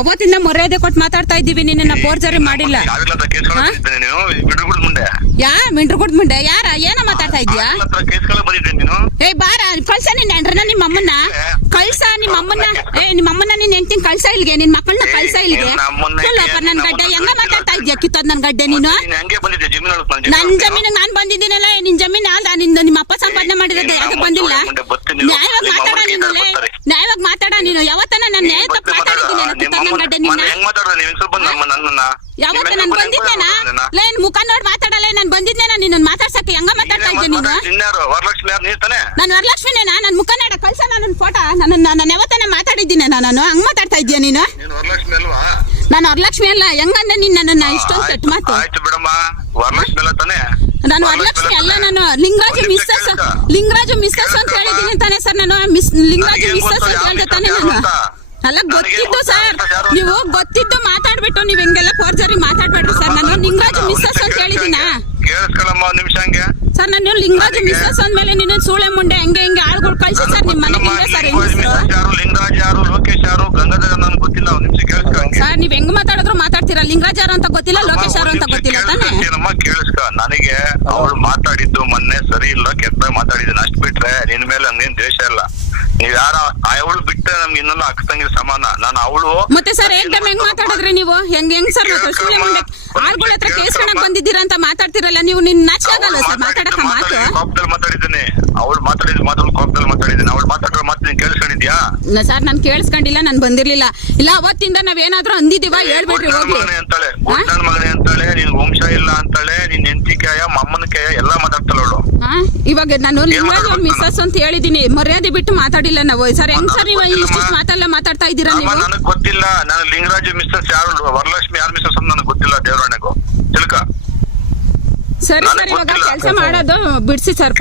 ಅವತ್ತಿಂದ ಮರ್ಯಾದೆ ಕೊಟ್ಟು ಮಾತಾಡ್ತಾ ಇದ್ದೀವಿ, ನಿನ್ನ ಫೋರ್ಜರಿ ಮಾಡಿಲ್ಲ. ಯಾ ಮಿಂಡ್ರಗುಡ್ ಮುಂಡೆ ಯಾರ ಏನ ಮಾತಾಡ್ತಾ ಇದ್ಯಾ? ಏ ಬಾರ ಕಳ್ಸ ನಿನ್ನ ಹೆಂಡ್ರನ್ನ, ನಿಮ್ಮ ಅಮ್ಮನ್ನ ಕಳ್ಸ, ನಿಮ್ಮ ಅಮ್ಮನ್ನ. ನಿಮ್ಮ ಅಮ್ಮನ್ನ ನಿನ್ ಹೆಂಡ್ತಿನ ಕಳ್ಸ ಇಲ್ಗೆ, ನಿನ್ ಮಕ್ಕಳನ್ನ ಕಳ್ಸ ಇಲ್ಗೆ. ನನ್ ಗಡ್ಡೆ ಹೆಂಗ ಮಾತಾಡ್ತಾ ಇದ್ಯಾ? ಕಿತ್ತೋದ್ ನನ್ ಗಡ್ಡೆ ನೀನು. ನನ್ ಜಮೀನಿಗೆ ನಾನ್ ಬಂದಿದ್ದೀನಲ್ಲ, ನಿನ್ ಜಮೀನ್ ಅಲ್ದ, ನಿಮ್ಮ ಅಪ್ಪ ಸಂಪಾದನೆ ಮಾಡಿರೋದು ಯಾಕೆ ಬಂದಿಲ್ಲ? ನ್ಯಾಯವಾಗಿ ಮಾತಾಡ ನೀನು, ನ್ಯಾಯವಾಗಿ ಮಾತಾಡ ನೀನು. ಯಾವತ್ತನ ನಾನು ನ್ಯಾಯ ತಪ್ಪು ಮಾತಾಡಿದ್ದೀನಿ? ಕಿತ್ತೋದ್ ನನ್ ಗಡ್ಡೆ ನಿನ್ನ ಯಾವತ್ತ ನಾನು ಬಂದಿದ್ದೇನಾ? ಲೇನ್ ಮುಖ ನೋಡಿ ಮಾತಾಡಲ್ಲ, ನಾನು ಬಂದಿದ್ದೇನಾ ನೀನು ಮಾತಾಡ್ಸಕ್ಕೆ? ಹೆಂಗ ಮಾತಾಡ್ತಾ ಇದ್ದೆ ನೀನು? ನಾನು ವರಲಕ್ಷ್ಮಿನೇನಾ? ನನ್ ಮುಖ ನೋಡ ಕಳ್ಸ, ನನ್ನ ಫೋಟೋ. ನಾನು ಯಾವತ್ತನ ಮಾತಾಡಿದ್ದೀನಿ ನಾನು? ಹಂಗ ಮಾತಾಡ್ತಾ ಇದ್ಯಾ ನೀನು? ನಾನು ವರಲಕ್ಷ್ಮಿ ಅಲ್ಲ. ಹೆಂಗಂದ್ರೆ ನೀನ್ ನನ್ನ ಇಷ್ಟೊಂದು ಕೆಟ್ಟ ಮಾತು. ನಾನು ವರಲಕ್ಷ್ಮಿ ಅಲ್ಲ, ನಾನು ಲಿಂಗರಾಜು ಮಿಸ್ಸಸ್ ಅಂತ ಹೇಳಿದ್ದೀನಿ ತಾನೆ ಸರ್? ನಾನು ಲಿಂಗರಾಜು ಮಿಸ್ಸಸ್ ಅಂತ ಹೇಳ್ದೆ ತಾನೆ ನಾನು? ಅಲ್ಲ ಗೊತ್ತಿದ್ದು ಸರ್, ನೀವು ಗೊತ್ತಿದ್ದು ಮಾತಾಡ್ಬಿಟ್ಟು ನೀವ್ ಹೆಂಗೆಲ್ಲ ಫೋರ್ಜರಿ ಮಾತಾಡ್ಬೇಡ್ರಿ ಸರ್. ನಾನು ಲಿಂಗರಾಜು ಮಿಸ್ಸಸ್ ಅಂತ ಹೇಳಿದೀನ ಸರ್? ನಾನು ಲಿಂಗರಾಜು ಮಿಸ್ಸಸ್ ಅಂದ್ಮೇಲೆ ನೀನು ಸೂಳೆ ಮುಂಡೆ ಹೆಂಗೆ ಆಳ್ಗಳು ಕಳ್ಸಿ ಸರ್ ನಿಮ್ಮ ಮನೆಗೆ ಸರ್. ಸರ್ ನೀವ್ ಹೆಂಗ್ ಮಾತಾಡಿದ್ರು ಮಾತಾಡ್ತೀರಾ? ಲಿಂಗರಾಜ್ ಯಾರು ಅಂತ ಗೊತ್ತಿಲ್ಲ, ಲೋಕೇಶ್ ಯಾರು ಅಂತ ಗೊತ್ತಿಲ್ಲ ತಾನೆ? ನನಗೆ ಅವಳು ಮಾತಾಡಿದ್ದು ಮೊನ್ನೆ ಸರಿ ಇಲ್ಲ, ಕೆಟ್ಟ ಮಾತಾಡಿದ್ದೀನಿ ಅಷ್ಟ್ ಬಿಟ್ರೆ ನಿನ್ ಮೇಲೆ ಹಂಗೇನ್ ದ್ವೇಷ ಇಲ್ಲ. ನೀವ್ ಯಾರ ಅವಳು ಬಿಟ್ಟರೆ ನಮ್ಗೆ ಇನ್ನೊಂದು ಅಕ್ಕ ತಂಗಿ ಸಮಾನ. ನಾನು ಅವಳು ಮತ್ತೆ ಸರ್ ಹೆಂಗ್ ಮಾತಾಡಿದ್ರಿ ನೀವು? ಹೆಂಗ್ ಸರ್ ಸುಳ್ಳೆ ಮುಂಡೆ ಆಳ್ಗಳ ಹತ್ರ ಕೇಳ್ಸ್ಕೊಳಕ್ ಬಂದಿದ್ದೀರಾ ಅಂತ ಮಾತಾಡ್ತಿರಲ್ಲ ನೀವು? ನಿನ್ ನಾಚಿಕೆ ಆಗಲ್ಲ ಸರ್ ಮಾತಾಡಕ ಮಾತು? ಕೋಪದಲ್ಲಿ ಮಾತಾಡಿದ್ದೀನಿ, ಅವಳು ಮಾತಾಡಿದ್ ಮಾತಲ್ಲಿ ಕೋಪದಲ್ಲಿ ಮಾತಾಡಿದ್ದೀನಿ. ಅವಳು ಮಾತಾಡೋ ಮಾತು ನೀನ್ ಕೇಳಿಸ್ಕೊಂಡಿದ್ಯಾ? ಸರ್ ನಾನ್ ಕೇಳಿಸ್ಕೊಂಡಿಲ್ಲ, ನಾನ್ ಬಂದಿರ್ಲಿಲ್ಲ. ಇಲ್ಲ ಅವತ್ತಿಂದ ನಾವೇನಾದ್ರೂ ಅಂದಿದೀವ ಹೇಳ್ಬಿಡ್ರಿ ಹೋಗಿ. ಅಂತಾಳೆ ನನ್ ಮಗನೇ ಅಂತಾಳೆ, ನಿನ್ ವಂಶ ಇಲ್ಲ ಅಂತಾಳೆ, ನಿನ್ ಹೆಂಡತಿಕಾಯ ಅಮ್ಮನಕಾಯ ಎಲ್ಲಾ ಮಾತಾಡ್ತಾಳ ಅವಳು. ಇವಾಗ ನಾನು ಲಿಂಗರಾಜ್ ಮಿಸ್ಸಸ್ ಅಂತ ಹೇಳಿದೀನಿ, ಮರ್ಯಾದೆ ಬಿಟ್ಟು ಮಾತಾಡಿಲ್ಲ ನಾವು ಸರ್. ಹೆಂಗ್ ಸರ್ ನೀವು ಇಷ್ಟು ಮಾತಾಡ್ತಾ ಇದ್ದೀರಾ ನೀವು? ನನಗ್ ಗೊತ್ತಿಲ್ಲ, ನಾನು ಲಿಂಗರಾಜು ಮಿಸ್ಸಸ್ ಯಾರು, ವರಲಕ್ಷ್ಮಿ ಯಾರು ಮಿಸ್ಸಸ್ ಅಂತ ನನಗೆ ಗೊತ್ತಿಲ್ಲ. ದೇವರಾಣೆಗೂ ತಿಳ್ಕ. ಸರಿ ಸರ್ ಇವಾಗ ಕೆಲಸ ಮಾಡೋದು ಬಿಡ್ಸಿ ಸರ್.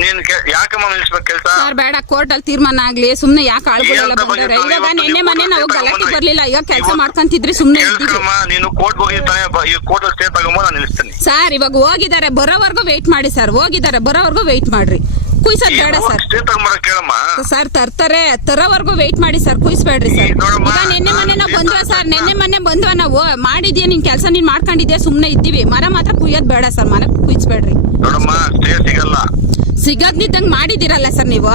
ನೀನ್ ಯಾಕಮ್ಮ ನಿಲ್ಸ್ಬೇಕು ಕೆಲಸ? ಸರ್ ಬೇಡ, ಕೋರ್ಟ್ ಅಲ್ಲಿ ತೀರ್ಮಾನ ಆಗ್ಲಿ, ಸುಮ್ನೆ ಯಾಕೆ ಆಳ್ಗಳೆಲ್ಲ ಬಂದಾರೆ? ಇವಾಗ ನಿನ್ನೆ ಮೊನ್ನೆ ನಾವು ಗಲಾಟೆ ಬರ್ಲಿಲ್ಲ, ಈಗ ಕೆಲಸ ಮಾಡ್ಕೊಂತಿದ್ರಿ ಸುಮ್ನೆ ಇದ್ದೀವಿ. ನೀನು ಕೋರ್ಟ್ ಹೋಗಿರ್ತಾನೆ, ಈ ಕೋರ್ಟ್ ಸ್ಟೇ ತಗೊಂಬ ನಾನು ನಿಲ್ಸ್ತೀನಿ. ಸರ್ ಇವಾಗ ಹೋಗಿದ್ದಾರೆ, ಬರೋವರೆಗೂ ವೇಟ್ ಮಾಡಿ ಸರ್. ಹೋಗಿದ್ದಾರೆ, ಬರೋವರೆಗೂ ವೇಟ್ ಮಾಡ್ರಿ. ಕುಯ್ಸೋದ್ ಬೇಡ ಸರ್. ಸರ್ ತರ್ತಾರೆ, ತರೋವರೆಗೂ ವೇಟ್ ಮಾಡಿ ಸರ್, ಕುಯ್ಸ್ಬೇಡ್ರಿ ಸರ್. ಈಗ ನಿನ್ನೆ ಮೊನ್ನೆ ನಾವು ಬಂದ್ವಾ ಸರ್? ನಿನ್ನೆ ಮೊನ್ನೆ ಬಂದ್ವಾ ನಾವು? ಮಾಡಿದ್ಯಾ ನಿನ್ ಕೆಲಸ ನೀನ್ ಮಾಡ್ಕೊಂಡಿದ್ಯಾ? ಸುಮ್ನೆ ಇದ್ದೀವಿ. ಮರ ಮಾತ್ರ ಕುಯ್ಯೋದ್ ಬೇಡ ಸರ್, ಮರ ಕುಯ್ಸ್ಬೇಡ್ರಿ. ಸಿಗದ್ನಿದ್ದಂಗ್ ಮಾಡಿದಿರಲ್ಲ ಸರ್ ನೀವು?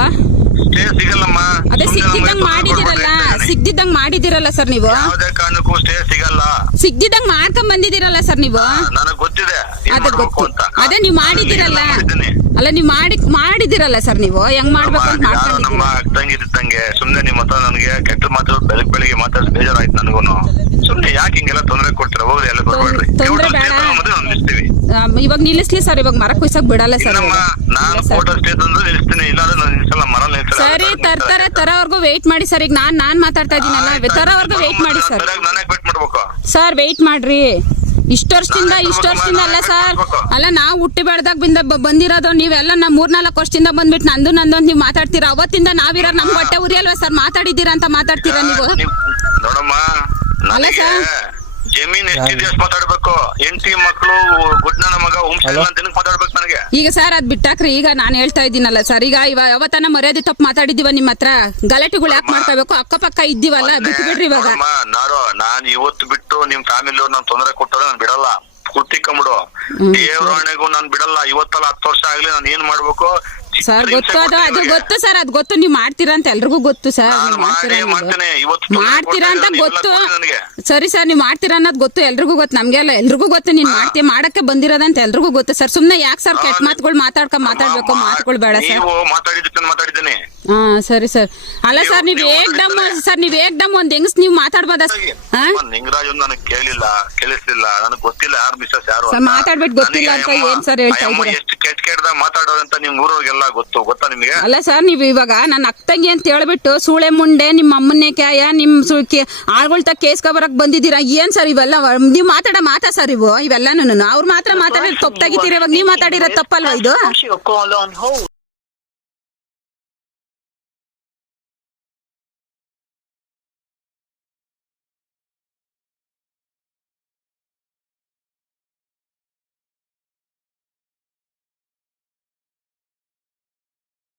ಅದೇ ಸಿಗ್ದಿದ್ದಂಗ್ ಮಾಡಿದಿರಲ್ಲ ಸರ್ ನೀವು? ಸಿಗ್ದಿದ್ದಂಗ್ ಮಾಡ್ಕೊಂಡ್ ಬಂದಿದ್ದೀರಲ್ಲ ಸರ್ ನೀವು? ಅದೇ ಗೊತ್ತು, ಅದೇ ನೀವ್ ಮಾಡಿದಿರಲ್ಲ. ಅಲ್ಲ ನೀವ್ ಮಾಡಿದಿರಲ್ಲ ಸರ್ ನೀವು? ಹೆಂಗ್ ಮಾಡ್ಬೇಕು ಅಂತ ಮಾಡ್ಕೊಂಡಿದ್ದೀರಿ. ಸುಮ್ನೆ ನಿಮ್ಮ ಹತ್ರ ನನಗೆ ಕೆಟ್ಟ ಮಾತು ಬೆಳಿಗ್ಗೆ ಮಾತಾಡಿ ಬೇಜಾರಾಯ್ತು ನನಗೂನು. ಸುಮ್ನೆ ಯಾಕೆ ಹಿಂಗೆಲ್ಲ ತೊಂದರೆ ಕೊಡ್ತೀರಾ? ಹೋಗ್ರಿ, ಎಲ್ಲ ಬರ್ಬೇಡ್ರಿ. ತೊಂದ್ರೆ ಬೇಡ. ಇವಾಗ ನಿಲ್ಲಿಸ್ಲಿ ಸರ್, ಇವಾಗ ಮರ ಕುಯ್ಸಕ್ ಬಿಡಲ್ಲ ಸರ್. ಸರಿ ತರ್ತಾರೆ, ತರೋವರೆಗೂ ವೇಟ್ ಮಾಡಿ ಸರ್. ಈಗ ನಾನ್ ಮಾತಾಡ್ತಾ ಇದೀನಲ್ಲ, ತರೋವರೆಗೂ ವೇಟ್ ಮಾಡಿ ಸರ್. ಸರ್ ವೇಟ್ ಮಾಡ್ರಿ. ಇಷ್ಟ ವರ್ಷದಿಂದ ಅಲ್ಲ ಸರ್. ಅಲ್ಲ ನಾವು ಹುಟ್ಟಿ ಬೆಳ್ದಾಗ ಬಂದಿರೋದು ನೀವೆಲ್ಲ. ನಾ 3-4 ವರ್ಷದಿಂದ ಬಂದ್ಬಿಟ್ಟು ನಂದು ಅಂತ ನೀವ್ ಮಾತಾಡ್ತೀರಾ. ಅವತ್ತಿಂದ ನಾವಿರೋ ನಮ್ ಹೊಟ್ಟೆ ಉರಿ ಅಲ್ವಾ ಸರ್? ಮಾತಾಡಿದ್ದೀರಾ ಅಂತ ಮಾತಾಡ್ತೀರಾ ನೀವು? ಅಲ್ಲ ಸರ್, ಜಮೀನ್ ಎಷ್ಟು ಮಾತಾಡ್ಬೇಕು? ಹೆಂಡತಿ ಮಕ್ಕಳು ಗುಡ್ನ ಮಗ ಮಾತಾಡ್ಬೇಕು ನನಗೆ. ಈಗ ಸರ್ ಅದ್ ಬಿಟ್ಟಾಕ್ರಿ. ಈಗ ನಾನ್ ಹೇಳ್ತಾ ಇದ್ದೀನಲ್ಲ ಸರ್, ಈಗ ಯಾವತ್ತನ ಮರ್ಯಾದೆ ತಪ್ಪು ಮಾತಾಡಿದೀವ ನಿಮ್ಮ ಹತ್ರ? ಗಲಾಟೆಗಳು ಯಾಕೆ ಮಾಡ್ಕೋಬೇಕು? ಅಕ್ಕಪಕ್ಕ ಇದ್ದೀವಲ್ಲ, ಬಿಟ್ಟು ಬಿಡ್ರಿ ಇವಾಗ. ನಾನ್ ಇವತ್ತು ಬಿಟ್ಟು ನಿಮ್ ಫ್ಯಾಮಿಲಿ ಅವ್ರು ನಾನು ತೊಂದರೆ ಕೊಟ್ಟರೆ ನಾನು ಬಿಡಲ್ಲ. ಕುರ್ತಿಕೊಂಬಿಡು. ದೇವರಾಣೆಗೂ ನಾನ್ ಬಿಡಲ್ಲ. ಇವತ್ತಲ್ಲ 10 ವರ್ಷ ಆಗ್ಲಿ ನಾನು ಏನ್ ಮಾಡ್ಬೇಕು ಸರ್ ಗೊತ್ತು. ಅದು ಗೊತ್ತು ಸರ್, ಅದ್ ಗೊತ್ತು. ನೀವ್ ಮಾಡ್ತೀರಾ ಅಂತ ಎಲ್ರಿಗೂ ಗೊತ್ತು ಸರ್. ಮಾಡ್ತೀರಾ ಅಂತ ಗೊತ್ತು. ಸರಿ ಸರ್, ನೀವ್ ಮಾಡ್ತೀರಾ ಅನ್ನೋದು ಗೊತ್ತು, ಎಲ್ರಿಗೂ ಗೊತ್ತು. ನಮ್ಗೆ ಅಲ್ಲ, ಎಲ್ರಿಗೂ ಗೊತ್ತು. ನೀನ್ ಮಾಡ್ತೀಯ, ಮಾಡಕ್ಕೆ ಬಂದಿರೋದಂತ ಎಲ್ರಿಗೂ ಗೊತ್ತು ಸರ್. ಸುಮ್ನೆ ಯಾಕೆ ಸರ್ ಕೆಟ್ಟ ಮಾತುಗಳು ಮಾತಾಡ್ಬೇಕು? ಮಾತುಗಳು ಬೇಡ ಸರ್. ಹಾ ಸರಿ ಸರ್. ಅಲ್ಲ ಸರ್, ನೀವ್ ಏಕ್ದಮ್ ಒಂದ್ ಹೆಂಗ್ಸ್ ನೀವ್ ಮಾತಾಡ್ಬೋದ? ಮಾತಾಡ್ಬಿಟ್ಟು ಗೊತ್ತಿಲ್ಲ ಅಂತ ಏನ್ ಸರ್ ಹೇಳ್ತಾ ಇದ್ದೀರಾ? ಮಾತಾಡೋದಂತ ನಿಮ್ ಊರವ್ರಿಗೆಲ್ಲ ಗೊತ್ತಾ ನಿಮಗೆ? ಅಲ್ಲ ಸರ್, ನೀವ್ ಇವಾಗ ನನ್ನ ಅಕ್ಕಂಗಿ ಅಂತ ಹೇಳ್ಬಿಟ್ಟು ಸೂಳೆ ಮುಂಡೆ ನಿಮ್ಮ ಅಮ್ಮನ್ನೇ ಕ್ಯಾಯ ನಿಮ್ ಆಳ್ಗಳ್ತ ಕೇಸ್ಕ ಬರಕ್ ಬಂದಿದ್ದೀರಾ? ಏನ್ ಸರ್ ಇವೆಲ್ಲ? ನೀವ್ ಮಾತಾ ಸರ್ ಇವೆಲ್ಲ ಅವ್ರು ಮಾತ್ರ ಮಾತಾಡಿರೋ ತಪ್ಪು ತೆಗಿತೀರ. ಇವಾಗ ನೀವ್ ಮಾತಾಡಿರೋ ತಪ್ಪಲ್ವಾ ಇದು?